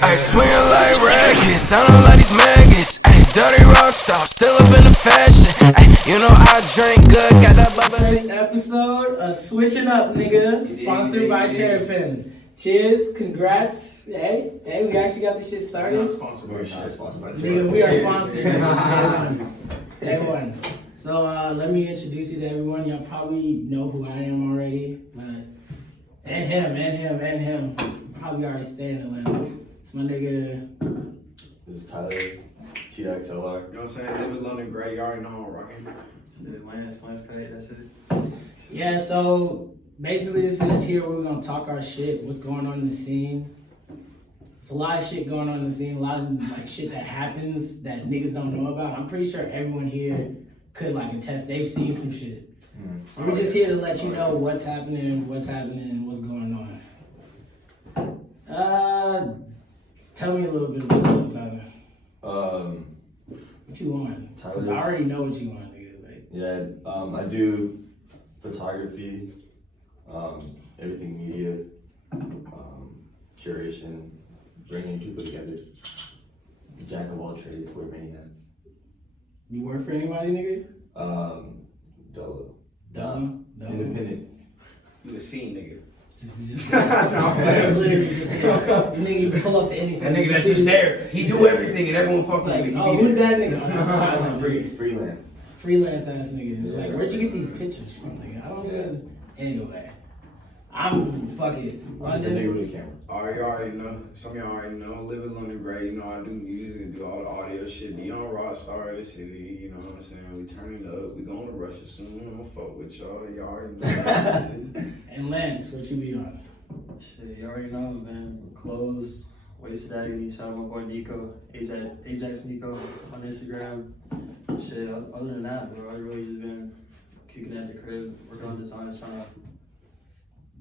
Ay, swinging like rackets, I don't like these maggots. Ay, dirty rock star, still up in the fashion. Ay, you know I drink good, got that bubble. This episode of Switching Up, nigga, sponsored by Terrapin. Cheers, congrats. Hey, we actually got this shit started. We're not sponsored by Terrapin. Nigga, we are sponsored. Day one. So let me introduce you to everyone. Y'all probably know who I am already, but and him. Probably already stay in Atlanta. It's my nigga. This is Tyler, TXLR. You know what I'm saying? Live in London Gray, you already know I'm rocking. Shit, Lance Kight, that's it. Yeah, so basically this is just here where we're gonna talk our shit, what's going on in the scene. It's a lot of shit going on in the scene, a lot of like shit that happens that niggas don't know about. I'm pretty sure everyone here could like attest, they've seen some shit. So we're just here to let you know what's happening, what's going on. Tell me a little bit about yourself, Tyler. What you want? Because I already know what you want, nigga. Like. Yeah, I do photography, everything media, curation, bringing people together. Jack of all trades, wear many hats. You work for anybody, nigga? Dolo. Independent. You a scene nigga. Just literally just here. You nigga pull up to anything. That nigga that's just there. He do everything and everyone fuck with him. Oh, who's that nigga? Oh, that's Tyler. Freelance. Freelance ass nigga. Just like, where'd you get these pictures from, nigga? I don't even. Anyway, fuck it. I'm the nigga with the camera. You already know. Some of y'all already know. Live in London Gray. You know I do music, do all the audio shit. The young rock star of the city. You know what I'm saying? We turning up. We going to Russia soon. I'm gonna fuck with y'all. Y'all already know. And Lance, what you be on? Shit, you already know, man. Clothes, Wastedagony, shout out my boy Nico, Ajax Nico on Instagram. Shit, other than that, bro, I've really just been kicking at the crib, working on designs, trying to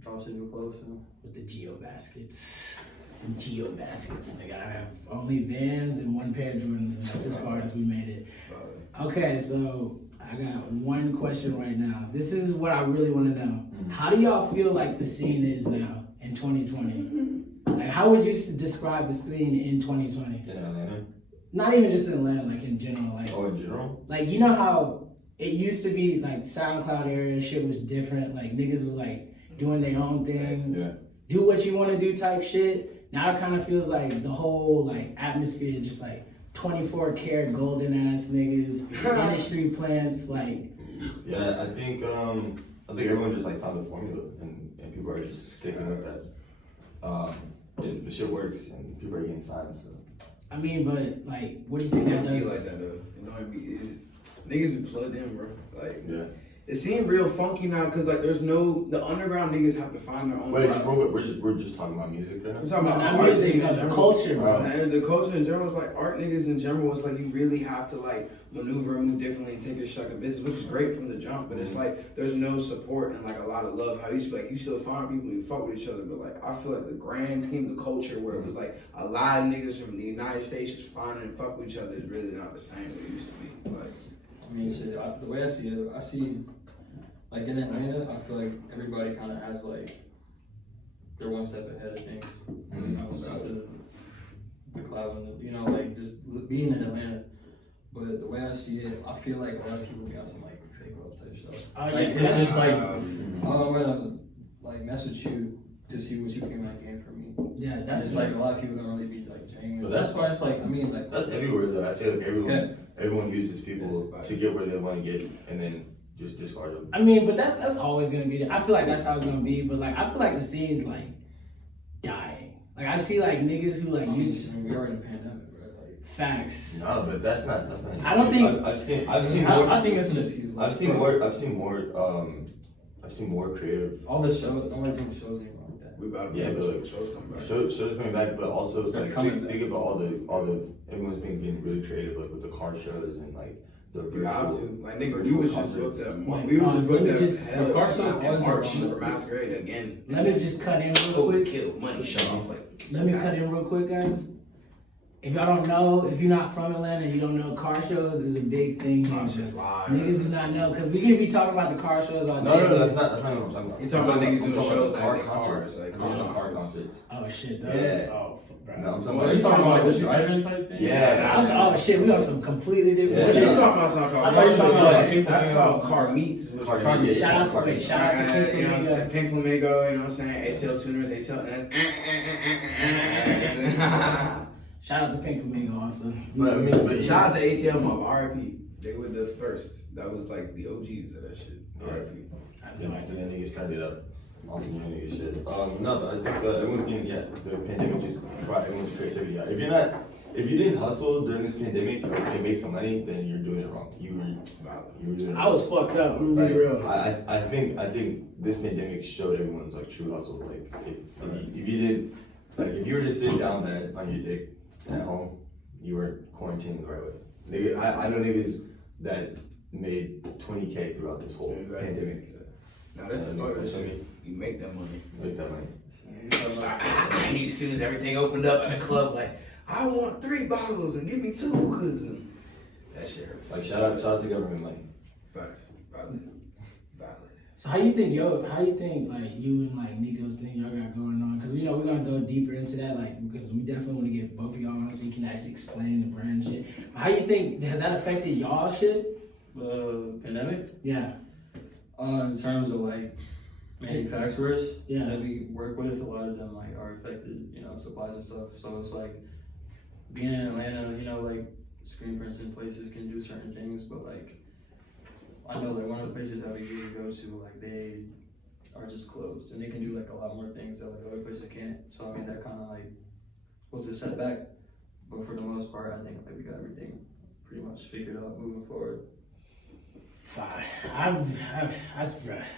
drop some new clothes. With the Geo baskets. Nigga. I have only Vans and one pair of Jordans, and that's as far as we made it. Okay, so I got one question right now. This is what I really want to know. How do y'all feel like the scene is now in 2020? Like, how would you describe the scene in 2020? In Atlanta? Not even just in Atlanta, like in general. Like, Oh, in general? Like, you know how it used to be, like, SoundCloud era, shit was different. Like, niggas was, like, doing their own thing. Yeah. Do what you want to do type shit. Now it kind of feels like the whole, like, atmosphere is just, like, 24 karat golden ass niggas, industry plants, like. Yeah, I think everyone just like found a formula and people are just sticking with that. The shit works and people are getting signed, so. I mean, but like, what do you think that does? Be like that though. You know what I mean? Niggas be plugged in, bro. Like, yeah. It seems real funky now because like there's the underground niggas have to find their own. We're just talking about music right now. We're talking about not art music, the culture, bro. And the culture in general is like art niggas in general. It's like you really have to like maneuver and move differently and take your shot of business, which is great from the jump. But it's like there's no support and like a lot of love. How you used to be like you still find people and you fuck with each other, but like I feel like the grand scheme, the culture where it was like a lot of niggas from the United States just finding and fuck with each other is really not the same way it used to be. Like, I mean, shit, the way I see it, like in Atlanta, I feel like everybody kind of has like, they're one step ahead of things. You know, it's just the cloud and you know, like just being in Atlanta. But the way I see it, I feel like a lot of people got some like fake love type stuff. Like it's just like, I'm gonna like mess with you to see what you can like gain from me. Yeah, that's it's like a lot of people don't really be like genuine. But that's why it's like, I mean, like that's everywhere though. I feel like everyone uses people to get where they want to get, and then just discard them. I mean, but that's always gonna be. I feel like that's how it's gonna be. But like, I feel like the scene's like dying. Like I see like niggas who like used to. We are in a pandemic, bro. Like facts. No, but that's not. I don't think. I've seen more. I think it's an excuse. I've seen more creative. All the shows, nobody's doing shows anymore like that. we about to shows coming back. Shows coming back, but also it's like think about all the everyone's been getting really creative, like with the car shows and like the virtual. You have to. Like nigga, we virtual was just concerts. booked that. We was just booked that. Hell, car shows and March always for Masquerade again. Let me just cut in real quick. Kill money, shut off like. Let me cut in real quick, guys. If y'all don't know, if you're not from Atlanta and you don't know, car shows is a big thing. Niggas do not know, because we could be talking about the car shows all day. No, that's not what I'm talking about. You're talking about niggas doing shows car like concerts, cars, like car concerts. Oh shit, those. Yeah. Oh, bro. No, I'm Are you talking about like the driving type thing? Yeah. Oh shit, we on some completely different What shit. you talking about? Something I thought you were talking about like Pink that's Flamingo. called car meets. Is what Car you're talking Meets. Shout out to Pink You know what I'm Flamingo. saying? Pink Flamingo, you know what I'm saying? ATL tuners, ATL, and that's Shout out to Pink Flamingo also. But I mean, but shout out to ATL Mob, RIP. They were the first. That was like the OGs of that shit. RIP. yeah, niggas turned it up. Also, new niggas shit. No, but I think everyone's getting, the pandemic just brought everyone's creativity out. If you didn't hustle during this pandemic and make some money, then you're doing it wrong. You were doing it wrong. I was fucked up. I'm gonna be real. I think this pandemic showed everyone's like true hustle. Like if you didn't, like if you were just sitting down bed on your dick at home, you were quarantining the right way. Nigga, I know niggas that made 20K throughout this whole pandemic. Now this is the fuck shit. You make that money. Make that money. As soon as everything opened up at the club, like, I want 3 bottles and give me 2 hookahs and that shit hurts. Like shout out to government money. Facts. Valid. So how you think like you and like Nico's thing y'all got going on? Because we're gonna go deeper into that, like, because we definitely want to get both of y'all on so you can actually explain the brand and shit. But how you think has that affected y'all shit? The pandemic? Yeah. In terms of like manufacturers Yeah. that we work with, a lot of them like are affected, supplies and stuff. So it's like being in Atlanta, like screen printing places can do certain things, but like I know like one of the places that we usually go to, like they are just closed and they can do like a lot more things that like other places can't. So I mean that kind of like was a setback, but for the most part, I think like we got everything pretty much figured out moving forward. Fine.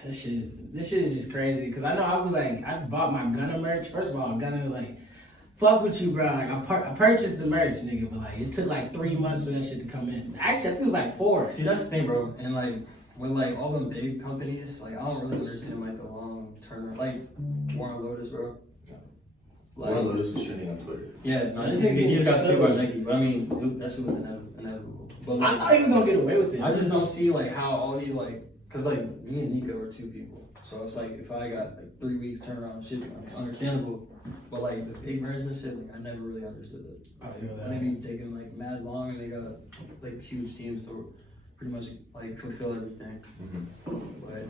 This shit is just crazy because I know I bought my Gunna merch. First of all, Gunna like fuck with you, bro. Like I purchased the merch, nigga, but like it took like 3 months for that shit to come in. Actually, I think it was like 4. See, that's the thing, bro. And like with like all them big companies, like I don't really understand like the long term, like Warren Lotus, bro. Like, one of those is trending on Twitter. Yeah, no, This he nigga just got is sued so- by Nike, but I mean that shit was inevitable. But like, I thought he was gonna get away with it. I just don't see like how all these like, cause like me and Nico are 2 people, so it's like if I got like 3 weeks turnaround shipping, it's understandable. But like the big brands and shit, like I never really understood it. I feel that. They be taking like mad long, and they got like huge teams to pretty much like fulfill everything. But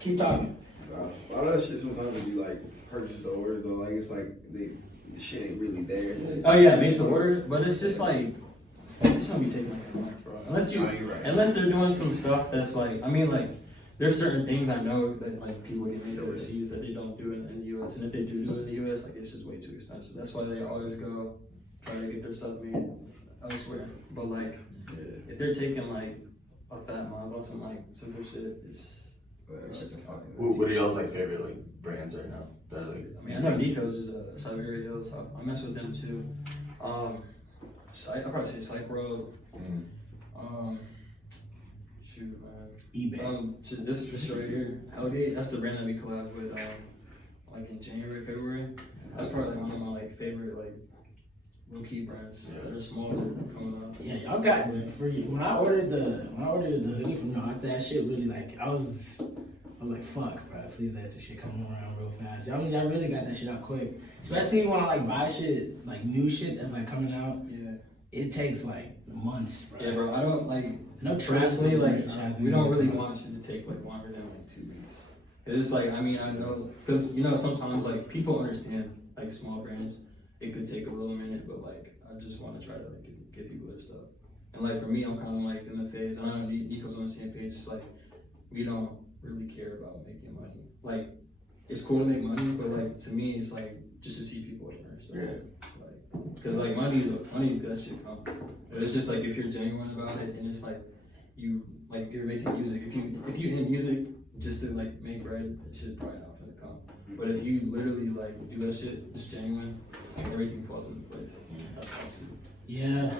Keep talking. A lot of that shit sometimes would be like purchase the order, but like it's like the shit ain't really there. oh yeah, make the order, but it's just like it's gonna be taking like a month, bro. Unless Oh, you're right. unless they're doing some stuff that's like, I mean like. There's certain things I know that like people get made overseas that they don't do in the US, and if they do it in the US, like it's just way too expensive. That's why they always go try to get their stuff made elsewhere. But like if they're taking like a fat month on some like simple shit, it's just fucking. What are y'all's like favorite like brands right now? That like. I mean, I know Nico's is a Siberia Hill, so I mess with them too. I'll probably say Psych Road. Shoot, man. eBay. So this fish right here, Hellgate, that's the brand that we collab with, like in January, February. That's probably like one of my like favorite like low-key brands that are small that are coming out. Yeah, y'all got for you. When I ordered the hoodie from y'all, that shit really like I was like, fuck, bro, please let this shit come around real fast. Y'all really got that shit out quick. Especially when I like buy shit, like new shit that's like coming out. Yeah. It takes like months, bro. Yeah, bro. I don't like. No Personally, like we don't really want. want shit to take like longer than like 2 weeks. It's just like I mean I know because sometimes like people understand like small brands. It could take a little minute, but like I just want to try to like get people their stuff. And like for me, I'm kind of like in the phase. I don't know. Nico's on the same page. It's like we don't really care about making money. Like it's cool to make money, but like to me, it's like just to see people like their stuff. Yeah. Because like money, that shit comes. But it's just like if you're genuine about it, and it's like you're making music. If you in music just to like make bread, that shit's probably not gonna come. But if you literally like do that shit, it's genuine, everything falls into place. That's awesome. Yeah.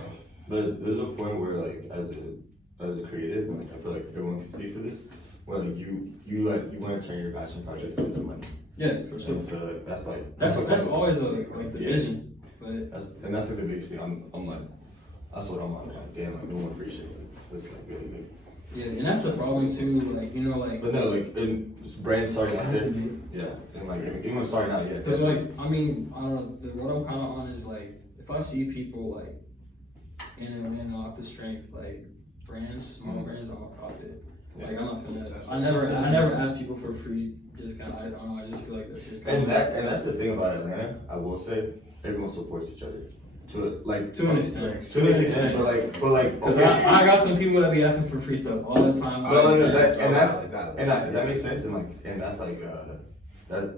But there's a point where like as a creative, like I feel like everyone can speak for this, where like you want to turn your passion projects into money. Yeah, for sure. And so like That's always like the vision. But that's like the biggest thing. I'm like, that's what I'm on. Like, damn, like no more free shit. Like, this is like really big. Yeah, and that's the problem too. Like you know, like. But no, like in brands starting out there. Yeah, and like anyone starting out, yeah. Cause like I mean, I don't know. What I'm kind of on is like if I see people like in and off the strength, like brands, small brands, I'll cop it. Like I'm not finna. I never ask people for free discount. I don't know. I just feel like that's just. And that's the thing about Atlanta. I will say everyone supports each other to an extent. To an extent, but like okay. I got some people that be asking for free stuff all the time. That makes sense and that's like that.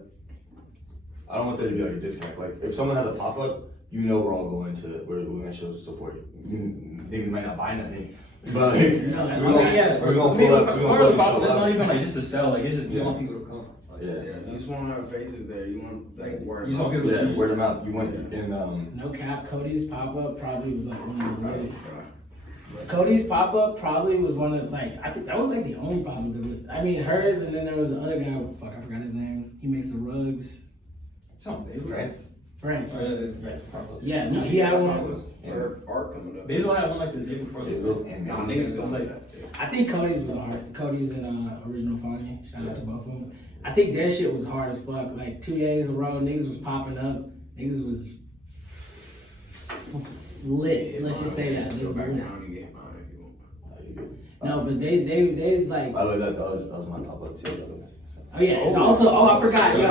I don't want there to be like a disconnect. Like if someone has a pop up, you know we're all going to we're gonna show support. Niggas might not buy nothing. But like, we're gonna pull up. Part of the problem is not even like just to sell. Like it's just you want people to come. Like, you just want to have faces there. You want like word. You just want people to see. Word of mouth. You want in No cap. Cody's pop up probably was like one of the. Cody's pop up probably was one of like I think that was like the only pop up. I mean hers and then there was the other guy. Fuck, I forgot his name. He makes the rugs. France. Yeah, no, he had one. Art coming up. Basil had one like the day before. I think Cody's was hard. Cody's and Original Funny. Shout out to both of them. I think their shit was hard as fuck. Like 2 days in a row, niggas was popping up. Niggas was lit. Let's just say that. Niggas was lit. No, but they's like. By the way, that was my pop up too. Oh yeah, and also, I forgot, yo,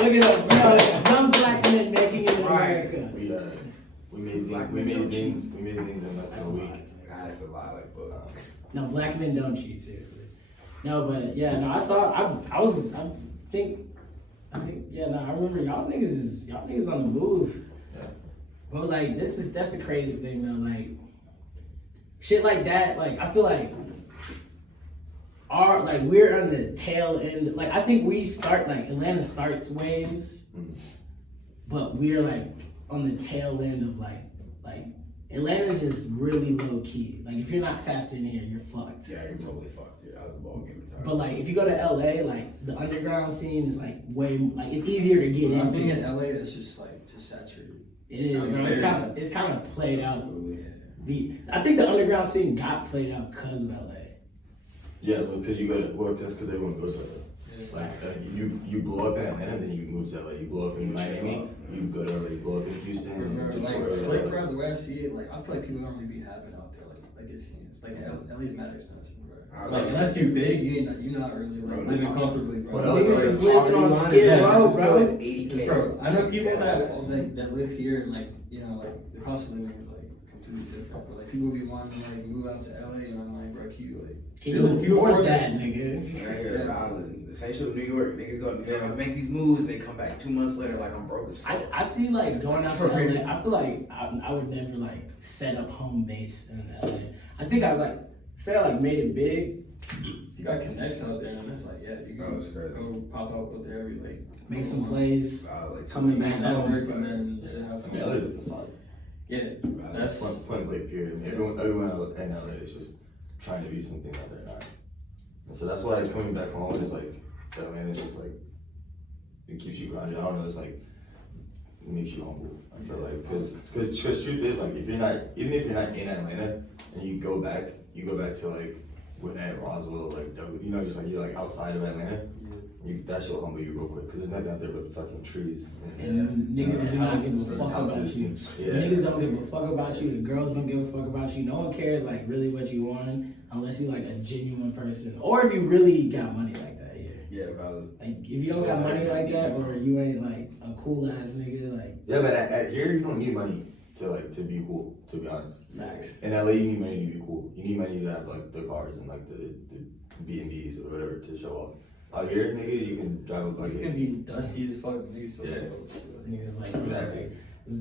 look at them, young black men making it in America. We made zines in less than a week. That's a lot, like, but. No, black men don't cheat, seriously. No, but yeah, no, I remember y'all niggas on the move. Yeah. But like, that's the crazy thing though, like, shit like that, like, I feel like, we're on the tail end. Like I think we start like Atlanta starts waves, but we're like on the tail end of like Atlanta's just really low key. Like if you're not tapped in here, you're fucked. Yeah, you're totally fucked. You're out of the ball game entirely. But like if you go to LA, like the underground scene is like way like it's easier to get into. I think in LA it's just saturated. It is. It's kind of played out. I think the underground scene got played out because of LA. Yeah, because because everyone goes to LA. It's like you blow up in Atlanta, then you move to LA. You blow up in Miami, you go to LA. You blow up in Houston. Like the way I see it, like I feel like people don't really be having out there like it seems. Like LA's mad expensive, bro. Like unless you're big, you're not really like living comfortably, bro. Niggas is living on Skid Row, bro. It's 80K. Bro, I know people that live here and like the cost of living is like completely different. But like people be wanting to like move out to LA, and I'm like, bro, can you afford that, nigga? The same shit with New York. Niggas go make these moves, they come back 2 months later like I'm broke as fuck. I see like going out to LA. I feel like I would never like set up home base in LA. I think I like say I like made it big. You got connects out there, and it's like you go pop out there every like make some plays, coming back network, and then LA's a facade. Yeah, that's point blank period. Everyone in LA is just trying to be something that they're not. And so that's why coming back home is like, Atlanta is just like, it keeps you grounded. I don't know, it's like, it makes you humble. I feel like, because truth is like, even if you're not in Atlanta and you go back to like, Gwinnett, Roswell, like, just like, you're like outside of Atlanta, that shit'll humble you real quick, because there's nothing out there but fucking trees. And niggas do not give a fuck about you. Yeah. Niggas don't give a fuck about you, the girls don't give a fuck about you, no one cares like really what you want, unless you're like a genuine person, or if you really got money like that, yeah, valid. Like, if you don't got money like that, or you ain't like a cool ass nigga, like. Yeah, but at here, you don't need money to be cool, to be honest. Facts. In LA, you need money to be cool. You need money to have like the cars and like the B&Bs or whatever to show off. Out here, nigga, you can drive a bucket. You can be dusty as fuck, niggas still Niggas like, exactly.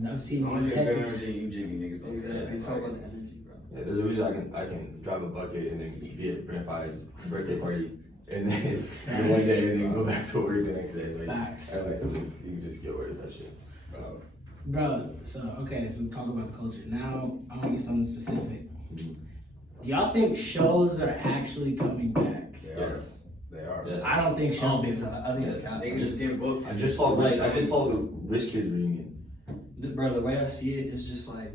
I've seen niggas energy. You jiggy niggas. Exactly, it's all about the energy, bro. Yeah, there's a reason I can drive a bucket and then be at Brent Five's birthday party and then one day and then go back to work the next day. Like, Facts. You can just get rid of that shit. Bro, so talk about the culture. Now I want to get something specific. Do y'all think shows are actually coming back? Yes. They are. Yes. I don't think shows. I think it's cap. Niggas just getting booked. I just saw the Rich Kids reunion. Bro, the way I see it is just like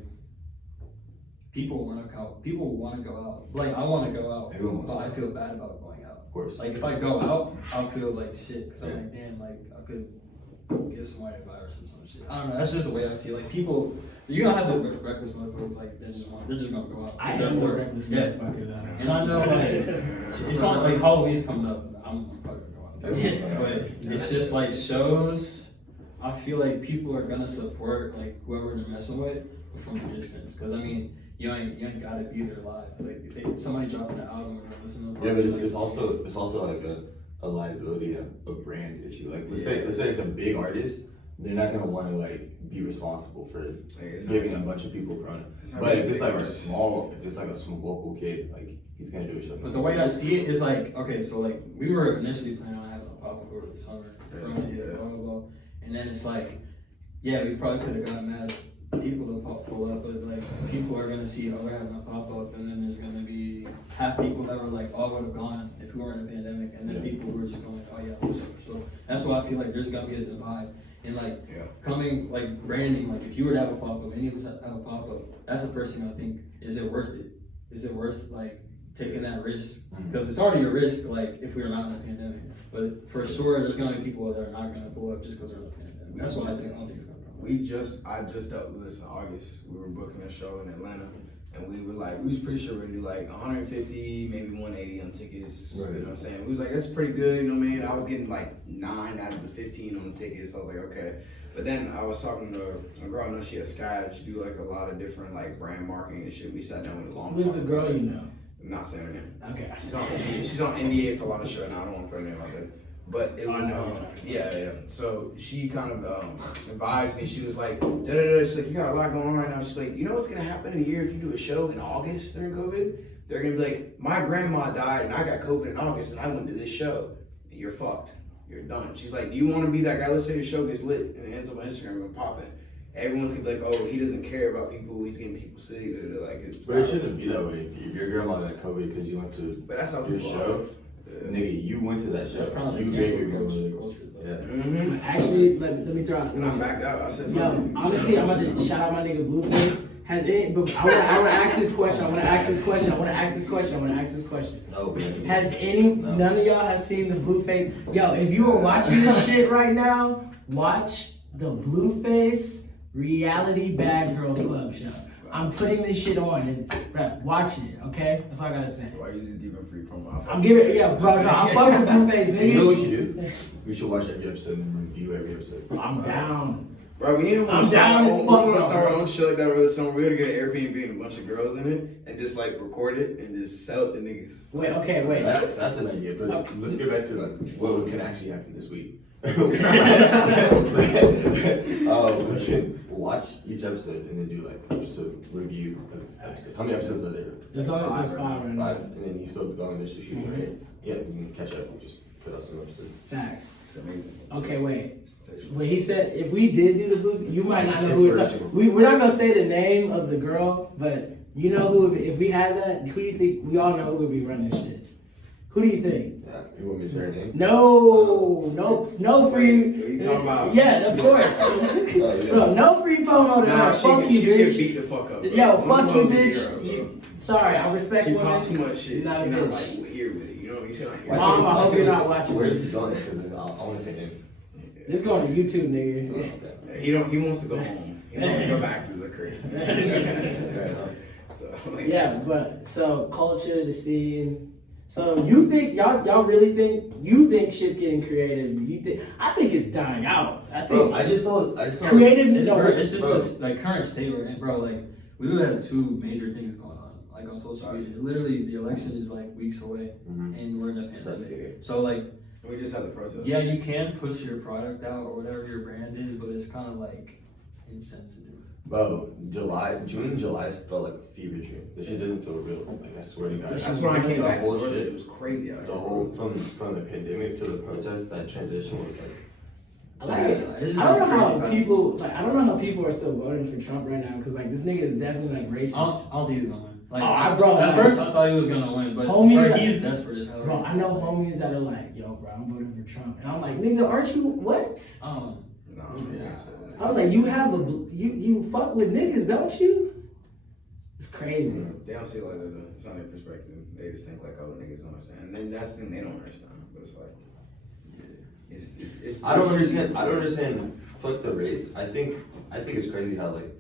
people want to go out. Like, I want to go out, Everyone but wants I feel bad about going out. Of course. Like, if I go out, I'll feel like shit, because I'm like, damn, like, I could give somebody a virus or some shit. I don't know, that's just the way I see it. Like, people, you're gonna have the reckless motherfuckers, like, they're just gonna go out. I They're am the bored. reckless Yeah. motherfucker though. And I know, like, it's not like Halloween's coming up, I'm probably gonna go out. But it's just like shows, I feel like people are gonna support like whoever they're messing with from a distance. Cause I mean, you ain't gotta be there live. Like if they, somebody dropping an album or listening to Yeah, but it's also like a liability, a brand issue. Like let's say it's a big artist, they're not gonna want to like be responsible for giving a bunch of people corona. But if it's like a small local kid, like he's gonna do a show. But the way I see it is like, okay, so like we were initially planning on having a pop-up over the summer, corona hit, blah blah blah, and then it's like, yeah, we probably could have gotten mad people to pull up, but like people are gonna see, oh, we're having a pop-up, and then there's gonna be half people that were like, oh, would have gone if we weren't in a pandemic, and then people who were just going like, oh yeah, for sure, for sure. That's why I feel like there's gonna be a divide. And like coming like branding, like if you were to have a pop-up, any of us have a pop-up, that's the first thing I think, is it worth it? Is it worth like taking that risk? Because it's already a risk, like if we were not in a pandemic. But for sure, there's gonna be people that are not gonna pull up just because they're in a pandemic. That's what I think. I don't think it's gonna come. I just dealt with this in August. We were booking a show in Atlanta, and we was pretty sure we were gonna do like 150, maybe 180 on tickets. Right. You know what I'm saying? We was like, that's pretty good. You know what I mean? I was getting like 9 out of the 15 on the tickets. So I was like, okay. But then I was talking to a girl. I know she has Sky. She do like a lot of different like brand marketing and shit. We sat down with a long. Who's the girl you know? I'm not saying her name. Okay. She's on NDA for a lot of shit. Now I don't want to put her name out there. But it was, yeah. So she kind of advised me. She was like, she's like, you got a lot going on right now. She's like, you know what's gonna happen in a year if you do a show in August during COVID? They're gonna be like, my grandma died and I got COVID in August and I went to this show. You're fucked. You're done. She's like, you want to be that guy? Let's say your show gets lit and it ends up on Instagram and popping. Everyone's gonna be like, oh, he doesn't care about people. He's getting people sick. Like, it's. But it shouldn't be that way. If your grandma got COVID because you went to But that's how your people show. Nigga, you went to that show. That's kind of you like made cancel your culture. culture. Mm-hmm. Actually, let me throw out. And I backed out. I said, Yo, honestly, I'm about to shout out my nigga Blueface. Has any? But I want to ask this question. I want to ask this question. No, Has none of y'all have seen the Blueface? Yo, if you are watching this shit right now, watch the Blueface Reality Bad Girls Club show. I'm putting this shit on and bro, watch it, okay? That's all I gotta say. Why you just giving free promo? I'm giving, yeah, bro, no, I'm fucking with Blueface, nigga. You know what you do? We should watch every episode and review every episode. I'm down. Bro, I'm down as fuck. We want to start our own shit like that over the summer. We're gonna get an Airbnb and a bunch of girls in it and just like record it and just sell it to niggas. Wait, okay. That's an idea, but let's get back to like what can actually happen this week. We can watch each episode and then do like episode review of episodes. How many episodes are there? There's only 5 right now. 5, and then you still going this to shoot, right? Yeah, we can catch up and just put out some episodes. Facts. It's amazing. Okay, wait. When he said, if we did do the Blueface, you might not know who we're talking. We're not gonna say the name of the girl, but you know who? If we had that, who do you think? We all know who would be running shit. Who do you think? Yeah, you want me to say her name? No free. What are you talking about? Yeah, of course. Bro, no free promo to her. Fuck you, she bitch. get beat the fuck up. Bro. Yo, fuck you, bitch. Girl, sorry, I respect she women. popped too much shit. Not She a not bitch. like here with it. You know what I mean? She like, Mom, I hope you're not watching Where's this. this going? Because I want to say names. This going to YouTube, nigga. Okay. He wants to go home. He wants to go back to the crib. So, Yeah, but so culture, the scene. So you think y'all really think shit's getting creative? I think it's dying out. I think Bro, I just saw creative. It's just this like current state we're in, bro. Like we would have 2 major things going on, like on social media. Literally, the election is like weeks away, and we're in a pandemic. So like, we just had the process. yeah, you can push your product out or whatever your brand is, but it's kind of like insensitive. Bro, June and July felt like a fever dream. This shit didn't feel real. Like I swear to God. That's when I came back. The whole shit. It was crazy out here. The whole from the pandemic to the protest, that transition was like. I like it. I don't know how people are still voting for Trump right now because like this nigga is definitely like racist. I don't think he's gonna win. Like, at first I thought he was gonna win, but he's desperate as hell. Bro, I know homies that are like, yo, bro, I'm voting for Trump, and I'm like, nigga, aren't you what? No, I was like, you have you fuck with niggas, don't you? It's crazy. They don't see it like that though. It's not their perspective. They just think like, oh, niggas don't understand. And then that's the thing they don't understand. But it's like, it's I don't understand. Fuck the race. I think it's crazy how like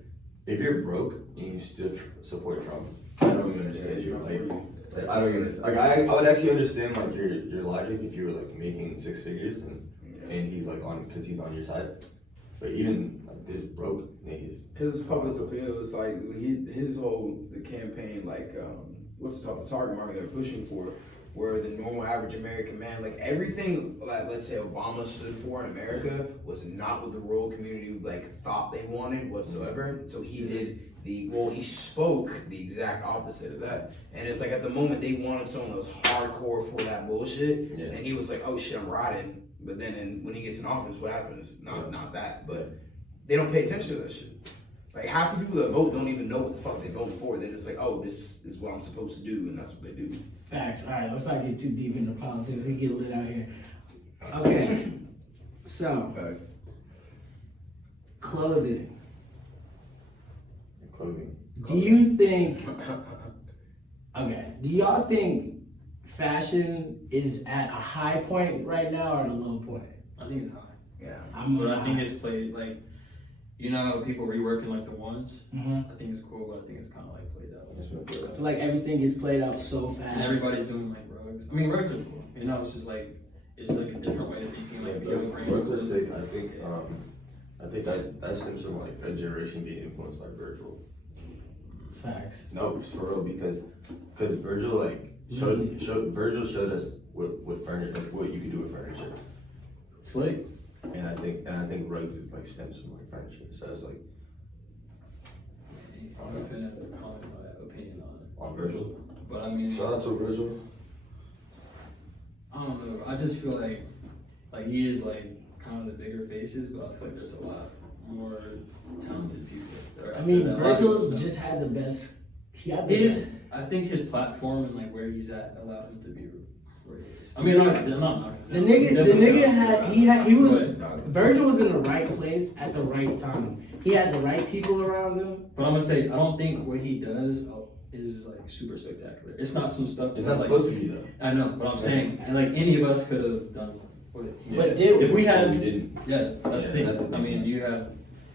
if you're broke and you still support Trump, I don't even understand you. Like I don't even understand. Like I would actually understand like your logic if you were like making 6 figures and he's like because he's on your side. But even like this broke niggas. His public appeal is like the campaign like the target market they're pushing for, where the normal average American man, like everything like let's say Obama stood for in America was not what the rural community like thought they wanted whatsoever. So he spoke the exact opposite of that. And it's like at the moment they wanted someone that was hardcore for that bullshit. Yeah. And he was like, oh shit, I'm riding. But then when he gets in office, what happens? Not that, but they don't pay attention to that shit. Like half the people that vote don't even know what the fuck they're voting for. They're just like, oh, this is what I'm supposed to do, and that's what they do. Facts. All right, let's not get too deep into politics. We get lit out here. Okay, so clothing. Do you think? Okay. Do y'all think fashion is at a high point right now or at a low point? I think it's high. Yeah. But I think it's played like, you know, people reworking like the ones. Mm-hmm. I think it's cool, but I think it's kind of like played out. I feel like everything gets played out so fast. And everybody's doing like rugs. I mean, rugs are cool. You know, it's just like it's like a different way of thinking. Like rugs are sick. I think that stems from like a generation being influenced by Virgil. Facts. No, it's for real because Virgil like Virgil showed us what furniture, like what you could do with furniture. Slick. And I think rugs is like stems from like furniture. So it's like I'm gonna comment my opinion on Virgil. But I mean, shout out to Virgil. I don't know. I just feel like he is like kind of the bigger faces, but I feel like there's a lot more talented people. I mean, Virgil just had the best. I think his platform and like where he's at allowed him to be where he is. I mean, I'm not the nigga Virgil was in the right place at the right time. He had the right people around him. But I'm gonna say, I don't think what he does is like super spectacular. It's not some stuff. It's not supposed to be though. I know, but I'm saying, and like any of us could have done what he But did. If we had, that's the thing. I mean,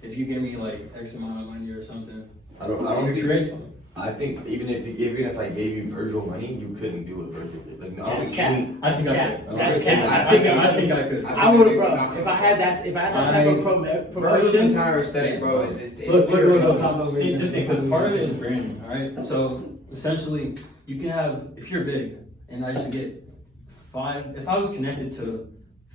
if you give me like X amount of money or something, I don't think create something. I think even if I gave you Virgil money, you couldn't do what Virgil did. Like no, That's cap. That's cap. That's cap. I think I could. I would have, bro. If I had that type of promotion. Virgil's entire aesthetic, bro, is look on top of it. Just because part of it is branding, all right? So essentially, you can have, if you're big, and I should get 5. If I was connected to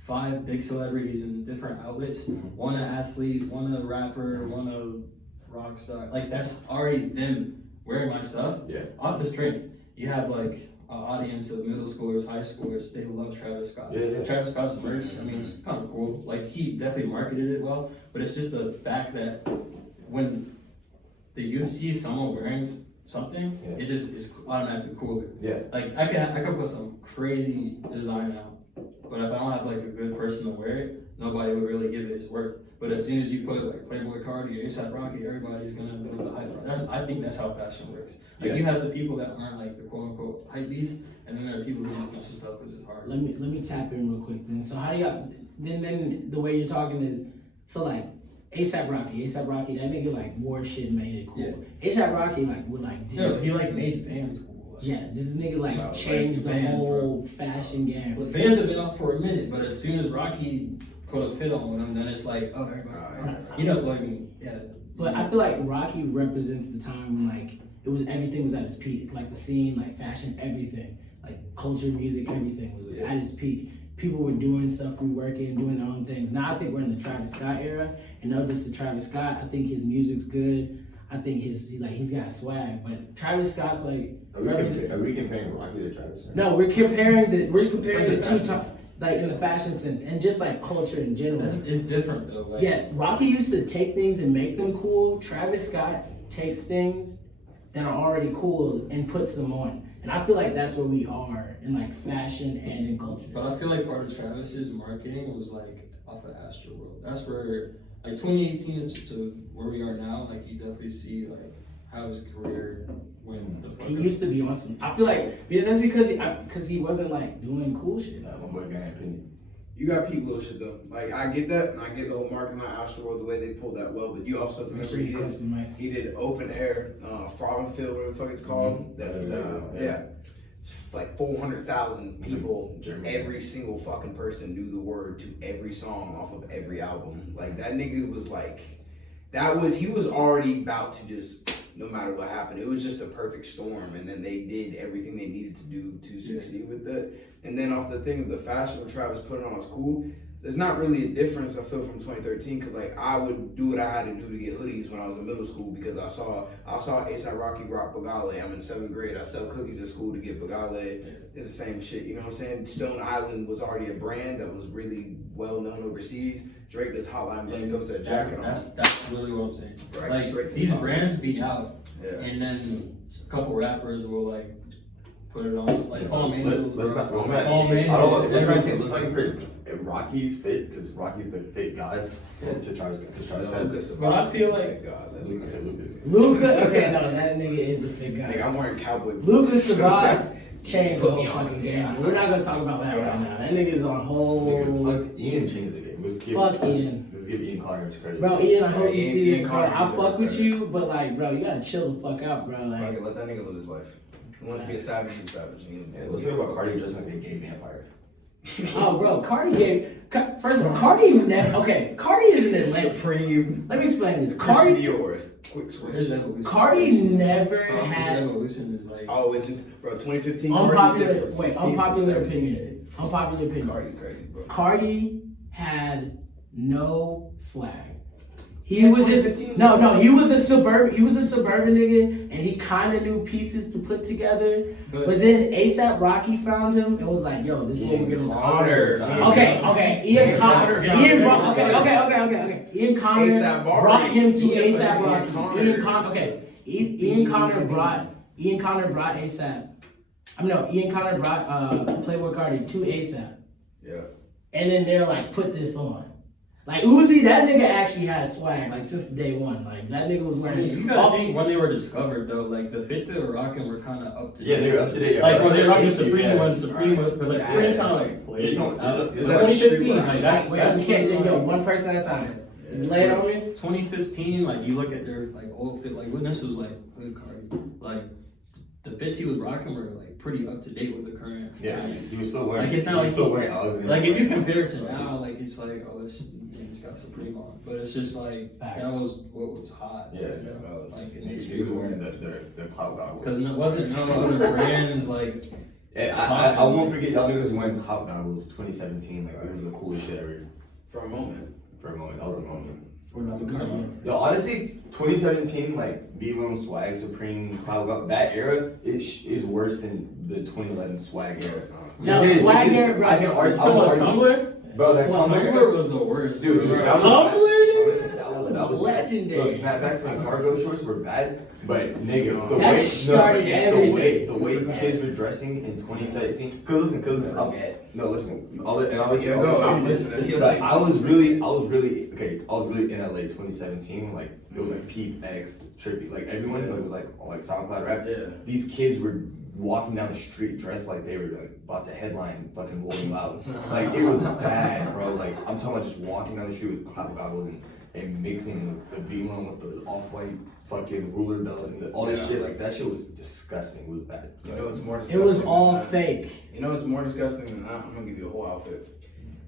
5 big celebrities in different outlets, one an athlete, one a rapper, one a rock star, like that's already them wearing my stuff. Yeah. Off the strength, you have like an audience of middle schoolers, high schoolers. They love Travis Scott. Yeah. Travis Scott's merch. I mean, it's kind of cool. Like he definitely marketed it well, but it's just the fact that when the youth see someone wearing something, it just is automatically cooler. Yeah. Like I could put some crazy design out, but if I don't have like a good person to wear it, nobody would really give it its worth. But as soon as you put like Playboy Cardi or A$AP Rocky, everybody's gonna build the hype. I think that's how fashion works. Like you have the people that aren't like the quote unquote hype beasts, and then there are people who just mess with stuff because it's hard. Let me tap in real quick then. So how do y'all then the way you're talking is so like A$AP Rocky, that nigga like wore shit and made it cool. Yeah. A$AP Rocky like would like he like made Vans cool. Like, yeah, this nigga like changed the whole fashion game. Well, Vans have been out for a minute, but as soon as Rocky put a fit on with him, then it's like, oh, everybody's you know, like, yeah. But I feel like Rocky represents the time when like everything was at its peak, like the scene, like fashion, everything, like culture, music, everything was at its peak. People were doing stuff, reworking, doing their own things. Now I think we're in the Travis Scott era, and no diss to Travis Scott. I think his music's good. I think he's got swag, but Travis Scott's like. Are we comparing Rocky to Travis? No, we're comparing the two. Like in the fashion sense and just like culture in general. It's different though. Like, yeah, Rocky used to take things and make them cool. Travis Scott takes things that are already cool and puts them on. And I feel like that's where we are in like fashion and in culture. But I feel like part of Travis's marketing was like off of Astroworld. That's where like 2018 to where we are now, like you definitely see like how his career went the fuck He up. used to be on some. I feel like because that's because he wasn't like doing cool shit. My boy got an opinion. You got peak little shit though. Like I get that, and I get the whole marketing on Astroworld the way they pulled that well. But you also have to Make remember sure you close the mic. he did open air, Farming Field, whatever the fuck it's called. That's yeah. It's like 400,000 people. Germany. Every single fucking person knew the word to every song off of every album. Like that nigga was like, he was already about to just. No matter what happened, it was just a perfect storm, and then they did everything they needed to do to succeed with it. And then off the thing of the fashion what Travis put on was cool. There's not really a difference I feel from 2013 because like I would do what I had to do to get hoodies when I was in middle school because I saw A$AP Rocky rock Bagale. I'm in 7th grade. I sell cookies at school to get Bagale. It's the same shit. You know what I'm saying? Stone Island was already a brand that was really well known overseas. Drake does Hotline Bling, throws that jacket on. That's really what I'm saying. Right, straight Like to these the top. brands be out, Yeah. and then a couple rappers will like put it on, like Paul Manzo. Let's not compare Rocky's fit because Rocky's the fit god to Travis. Bro, I feel like Lucas. Luka. Okay, no, that nigga is the fit Like guy. I'm wearing cowboy boots. Luka Savard changed the Put me whole on fucking it, game. yeah. We're not gonna talk about that right now. That nigga's on whole. Fuck Ian changed the game. Fuck Ian. Let's give Ian Connor his credit. Bro, Ian, I hope you Ian- see Ian this, bro. Connor I deserves fuck with credit. you, but like, bro, you gotta chill the fuck out, bro. Like, Fucking let that nigga live his life. He wants to be a savage, he's a savage. Yeah, let's talk about Cardi dressing like a gay vampire. oh, bro, Cardi first of all, Cardi never. Okay, Cardi isn't as late. Supreme. Let me explain this. Cardi Cardi, yours. Quick His switch. evolution. Cardi never His had evolution is like. Oh, is it, bro? 2015. unpopular. Cardi's Wait, different. 16, unpopular 17. opinion. Unpopular opinion. Cardi crazy, bro. Cardi had no swag. He Yeah, was just 2015 no. He was a suburban nigga, and he kind of knew pieces to put together. But then A$AP Rocky found him and was like, "Yo, this is what we're gonna call it." Connor. Okay. Ian Connor. Okay. Ian Connor A$AP brought him to Rocky. A$AP Ian Rocky. Connor. Ian Connor. Okay. Ian Connor brought A$AP. Ian Connor brought Playboy Cardi to A$AP. Yeah. And then they're like, put this on. Like Uzi, that nigga actually had swag like since day one. Like that nigga was I wearing. mean, you gotta think when they were discovered though, like the fits they were rocking were kind of up to date. Yeah, they were up to date. Like when they were rocking Yeah. Supreme when Supreme was, but like Yeah. Supreme's kind of like played You're talking- out. is that 2015. streetwear? Like That's we can't. what- Yo, one person at a time. Lay it on me. 2015, like you look at their like old fit, like Witness was like good Cardi, like the fits he was rocking were like pretty up to date with the current. Yeah, fits. he was still wearing. Like, it's not he was like still he- wearing Alexander. Like if you compare it to now, like it's like oh this he's got Supreme on, but it's just like Facts. that was what was hot. Yeah, you know? Like he was wearing the clout goggles. because it wasn't no other brands like. And I won't forget y'all niggas wearing clout goggles 2017. Like it was the coolest shit ever. For a moment. For a moment, that was a moment. What about the Cardi? Yo, honestly, 2017, like B-Lone swag, Supreme, clout goggles, that era is worse than the 2011 swag era. No, This is- swag this is- era, bro. I can argue. So what, I'm argue- Tumblr? Bro, that Tumblr was the worst. Dude, bro. that was legendary. Those snapbacks and cargo shorts were bad, but nigga, the That way started the everything. way kids were dressing in 2017. Cause listen, listen. I'll let you Yeah, know. go, I'm listening. Like, I was really in LA 2017. Like it was like Peep X, Trippy, like everyone like, was like SoundCloud rap. Yeah. These kids were walking down the street dressed like they were like about to headline fucking Rolling Loud. Like it was bad, bro. Like I'm talking about just walking down the street with clout goggles and mixing with the V-Lone with the off-white fucking ruler belt and all this shit. Like that shit was disgusting. It was bad. You know what's more It disgusting? was all than that? fake. You know what's more disgusting than that? I'm gonna give you a whole outfit.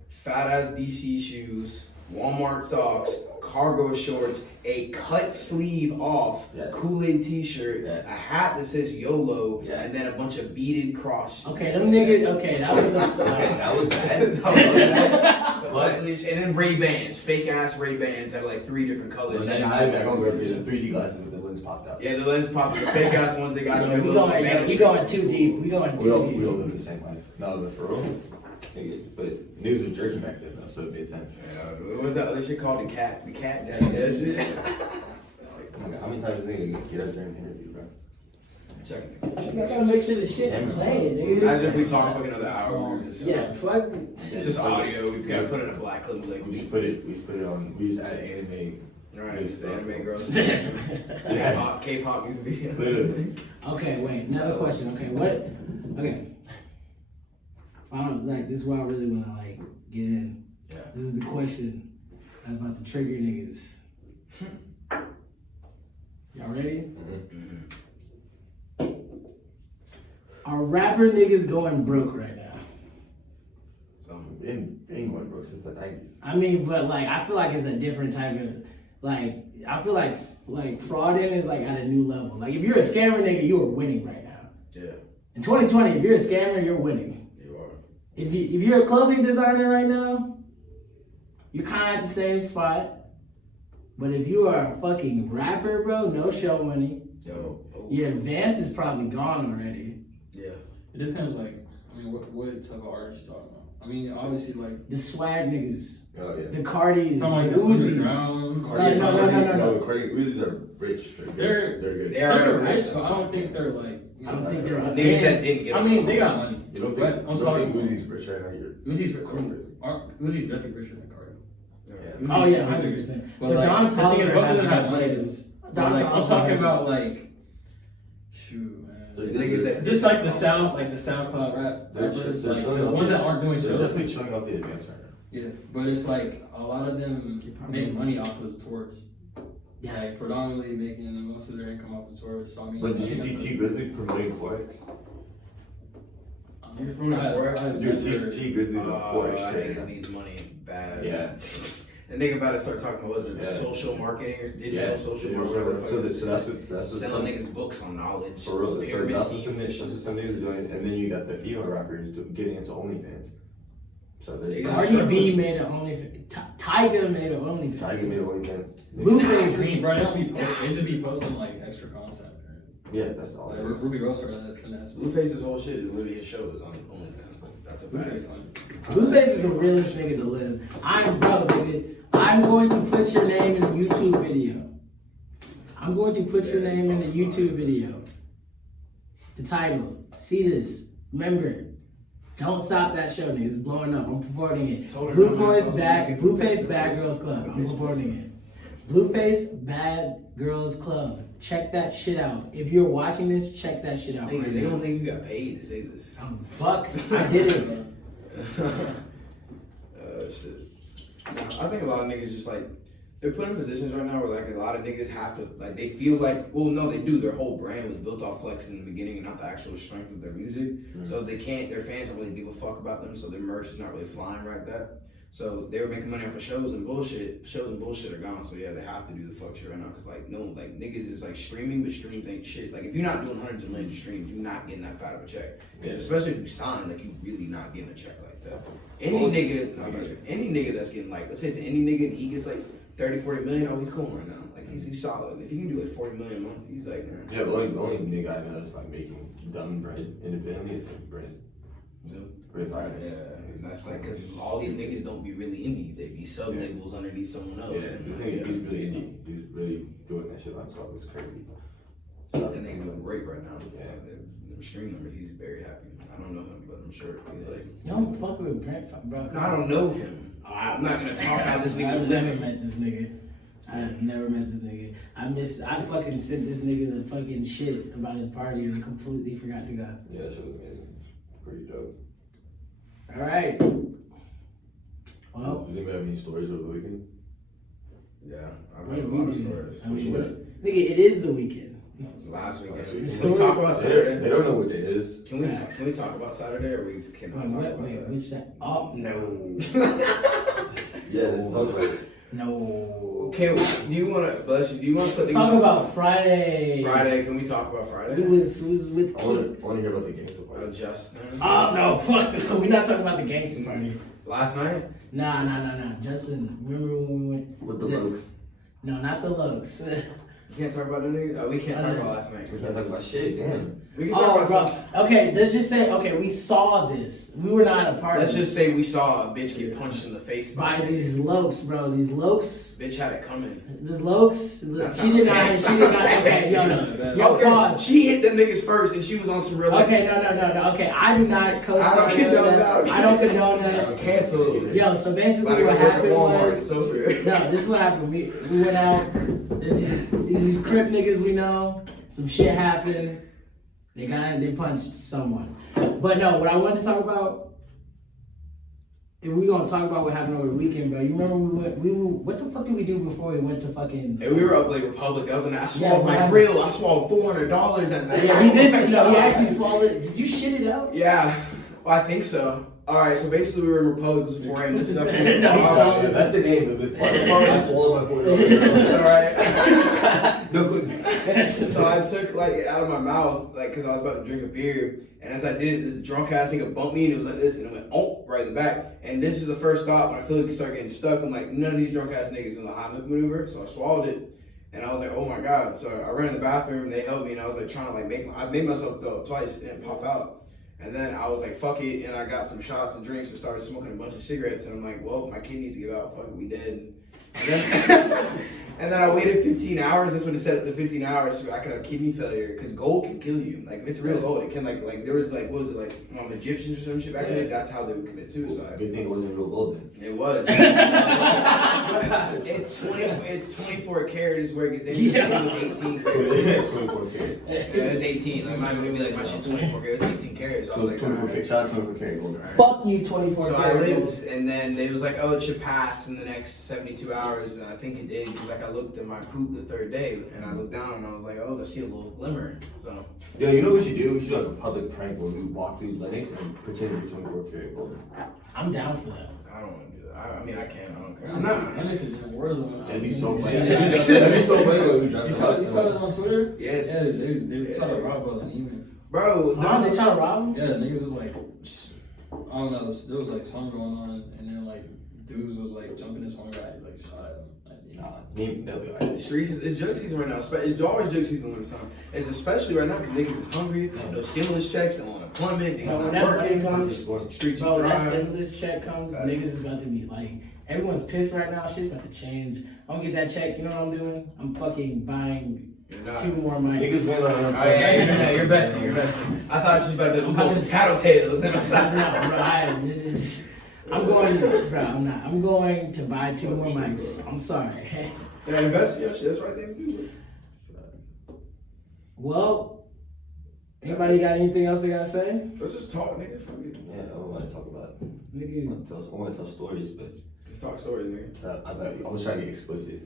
Fat ass DC shoes, Walmart socks, cargo shorts, a cut sleeve off Yes. Kool-Aid t-shirt, Yeah. a hat that says YOLO, Yeah. and then a bunch of beaded cross. Okay, them niggas. Okay, that was the. Okay, that was bad. That was bad. The But- ugliest- and then Ray-Bans, fake ass Ray-Bans that are like 3 different colors. And I don't remember the 3D glasses with the lens popped out. Yeah, the lens popped, the fake ass ones they got. No, in we little going, Spanish we going too deep. We going We all too deep. live the same life. No, but for real. Nigga, but niggas were jerking back then though, so it made sense. Yeah, what was that other shit called? The cat daddy. That shit. Oh my god, how many times is nigga get up during an interview, bro? Checking. I gotta make sure the shit's playing, nigga. Imagine if we talk fucking another hour. We're just, Yeah, fuck. It's just audio. We just gotta put in a black clip. Like, We just put it on. We just add anime Right, just anime girls. Yeah. K-pop music video. Literally. Okay, wait, another question. Okay, what? Okay. This is where I really want to like get in. Yeah. This is the question that's about to trigger niggas. Y'all ready? Are rapper niggas going broke right now? In England, bro, since the 90s. I mean, but like, I feel like it's a different type of, like, I feel like frauding is like at a new level. Like, if you're a scammer nigga, you are winning right now. Yeah. In 2020, if you're a scammer, you're winning. You are. If you're a clothing designer right now, you're kind of at the same spot. But if you are a fucking rapper, bro, no show money. Yo. Oh. Your advance is probably gone already. Yeah. It depends, like, I mean, what type of artist you talking about? I mean, obviously, like, The swag niggas. Oh, yeah. The Cardis. something like the the Uzis. Underground. No. The Cardi Uzis are rich. They're good. They are They're rich. rich, but I don't think they're like. I don't think they're Niggas that didn't get. I mean, they got money. You don't But think, I'm you sorry. don't think Uzi's rich right now? You're Uzi's crazy. definitely richer than Cardi. Yeah. Oh yeah, 100%. But But like, Don the thing is, Toliver both of has them have money. players. But, like, I'm Toliver talking has- about like, shoot, The man. niggas that Just like the SoundCloud rappers, They're like chilling the out ones the- that aren't doing They're shows. definitely chilling out the advance right now. Yeah, but it's like a lot of them make money off of tours. Yeah. Like predominantly making most of their income off of tours. So I mean, But did you see T Grizzly promoting Forex? You're from the Forex? Dude, T Grizzly's a Forex That trader. niggas needs money bad. Yeah. The nigga about to start talking about was it Yeah. social marketing or digital Yeah, social yeah, marketing? so that's what selling niggas books on knowledge. for real. So pyramid that's what schemes. some niggas are doing, and then you got the female rappers getting into OnlyFans. So there's Yeah. Cardi B made an OnlyFans. Tyga made an OnlyFans. Tiger made OnlyFans. Blueface. Green, bro, they don't be they just be posting like extra content. Yeah, that's all. Like it is. Ruby Rose started that finesse. Blueface's whole shit is literally his shows on OnlyFans. Like, that's a Blueface bad. funny. Blueface is the realest nigga to live. I'm going to put your name in a YouTube video. I'm going to put your name in a YouTube video. The title. See this. Remember. Don't stop that show, nigga. It's blowing up. I'm supporting it. Blueface Bad Girls Club. I'm supporting it. Blueface Bad Girls Club. Check that shit out. If you're watching this, check that shit out. Nigga, Right they now. don't think you got paid to say this. Fuck. I did it. Shit. I think a lot of niggas just like they're put in positions right now where like a lot of niggas have to like they feel like well no they do their whole brand was built off flex in the beginning and not the actual strength of their music so they can't their fans don't really give a fuck about them so their merch is not really flying like that so they were making money off of shows and bullshit are gone so yeah they have to do the fuck shit right now because like no like niggas is like streaming but streams ain't shit like if you're not doing hundreds of millions of streams you're not getting that fat of a check especially if you sign like you really not getting a check like that any nigga that's getting like let's say it's an indie nigga and he gets like 30, 40 million, oh, he's cool right now. Like, he's solid. If he can do like 40 million a month, he's like, nah. Yeah, the only nigga I know that's like making dumb bread independently is like bread. Bread fires. Yeah, and that's like, cause all these niggas don't be really indie. They be sub labels underneath someone else. Yeah, this nigga, he's really indie. He's really doing that shit by himself. It's crazy. That nigga doing great right now. Yeah. The stream number, he's very happy. I don't know him, but I'm sure he's like, You don't fuck with Brent, bro. no, I don't know him. I'm not gonna talk about this nigga's I've never living. met this nigga. I've never met this nigga. I fucking sent this nigga the fucking shit about his party and I completely forgot to go. Yeah, that shit was amazing. Pretty dope. Alright. Well, Does anybody have any stories over the weekend? Yeah, I've what had a did we lot of do? stories. I mean, What? nigga, it is the weekend. It was last weekend. Last Can weekend. we talk about They Saturday? don't know what day it is. Can we talk about Saturday or we just cannot talk about Wait, that? which that? Oh, no. Yeah, let's talk about it. No. Okay, do you wanna bless you? Do you wanna put Let's talk about Friday. Friday? Can we talk about Friday? It was with I wanna hear about the gangster part. Justin. Oh no, fuck no. We're not talking about the gangster party. Last night? Nah. Justin, remember when we went? With the Lokes. No, not the Lokes. You can't talk about the niggas? Oh, we can't talk about last night. We're trying to talk about shit, damn. We can talk about some. Okay, let's just say, we saw this. We were not a part of it. Let's just say we saw a bitch get punched in the face by these lokes, bro. These lokes. Bitch had it coming. The lokes. She did not. Okay, yo, pause. She hit them niggas first, and she was on some real. Okay, no. Okay, I do not co-sign. I don't condone that. I don't condone that. Cancel. Yo, so basically what happened was. No, this is what happened. We went out. These Crip niggas we know. Some shit happened. They punched someone. But no, what I wanted to talk about, if we gonna talk about what happened over the weekend, bro. You remember what the fuck did we do before we went to fucking? Hey, we were up Lake Republic. I swallowed my grill. I swallowed $400 at that. Yeah, he did. No, he actually swallowed it. Did you shit it out? Yeah, well, I think so. All right, so basically we were in Republic. It was 4 a.m. This stuff. That's the name of this podcast. I swallowed my $400. All right. No good. So I took it out of my mouth, because I was about to drink a beer, and as I did, this drunk ass nigga bumped me, and it was like this, and it went right in the back. And this is the first thought when I feel like you start getting stuck. I'm like, none of these drunk ass niggas in the hot milk maneuver. So I swallowed it, and I was like, oh my god. So I ran in the bathroom, and they helped me, and I was like trying to I made myself throw up twice, and it didn't pop out. And then I was like, fuck it, and I got some shots and drinks and started smoking a bunch of cigarettes. And I'm like, well, my kidneys give out, fuck it, we dead. And then I waited 15 hours. That's when it set up to 15 hours so I could have kidney failure. Because gold can kill you. Like, if it's real gold, it can, there was, what was it, Egyptians or some shit back then? That's how they would commit suicide. Good thing it wasn't real gold then. It was. It's 24 carats where it gets in. It was 18 carats. 24 carats. Yeah, it was 18. I'm not going to be like, my shit 24 carats. It was 18 carats. So I was like, 24 carats. Shout out 24 carats gold. Fuck you, 24 So carats. I lived, and then they was like, oh, it should pass in the next 72 hours. And I think it did, because I looked at my poop the third day, and I looked down, and I was like, oh, I see a little glimmer. So. Yeah, you know what we should do? We should do a public prank where we walk through Lennox and pretend to be 24 karat gold. I'm down for that. I don't want to do that. I mean, I can. I don't care. I'm not. That'd be so funny. That'd be so funny. You saw it on Twitter? Yes. Yeah, they tried to rob brother even. Bro, they try to rob him? Yeah, niggas was like, I don't know. There was something going on, and then dudes was jumping this one guy, shot at him. That'll be alright. The streets it's jug season right now. It's always jug season when it's time. It's especially right now because niggas is hungry. No stimulus checks, no unemployment. Niggas not working. Streets bro, when that dry. stimulus check comes, niggas is about to be everyone's pissed right now. Shit's about to change. I don't get that check. You know what I'm doing? I'm fucking buying 2 more mics. Niggas went on yeah, you're besting. You're besting. I thought you was about to go tattletales. No, bro, I'm going to buy 2 more mics. I'm sorry. Yeah, invest in your shit. That's the right thing to do. Well, anybody got anything else they gotta say? Let's just talk, nigga. Fuck it. Yeah, I want to talk about it. Nigga. I want to tell stories, but Let's talk stories, nigga. I was trying to get explicit.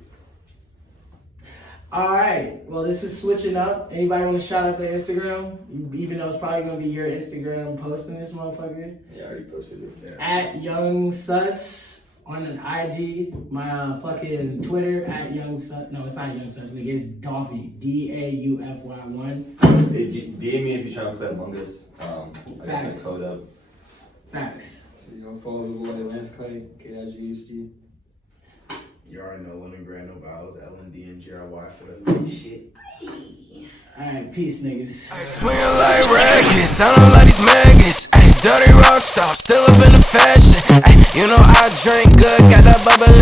Alright, well this is switching up. Anybody want to shout out their Instagram? Even though it's probably going to be your Instagram posting this motherfucker. Yeah, I already posted it. Yeah. At Young Sus on an IG. My fucking Twitter at Young Sus. No, it's not Young Sus, nigga. It's Daufy. DAUFY1. DM me if you're trying to play Among Us. I got my code up. Facts. Follow the boy Lance Kight, KIGHT. You already know lemongrass, no vowels, LND and GRY for the shit. Alright, peace, niggas. Swinging like rackets, I don't like these maggots. Ay, dirty rock star, still up in the fashion. Ay, you know I drink good, got that bubble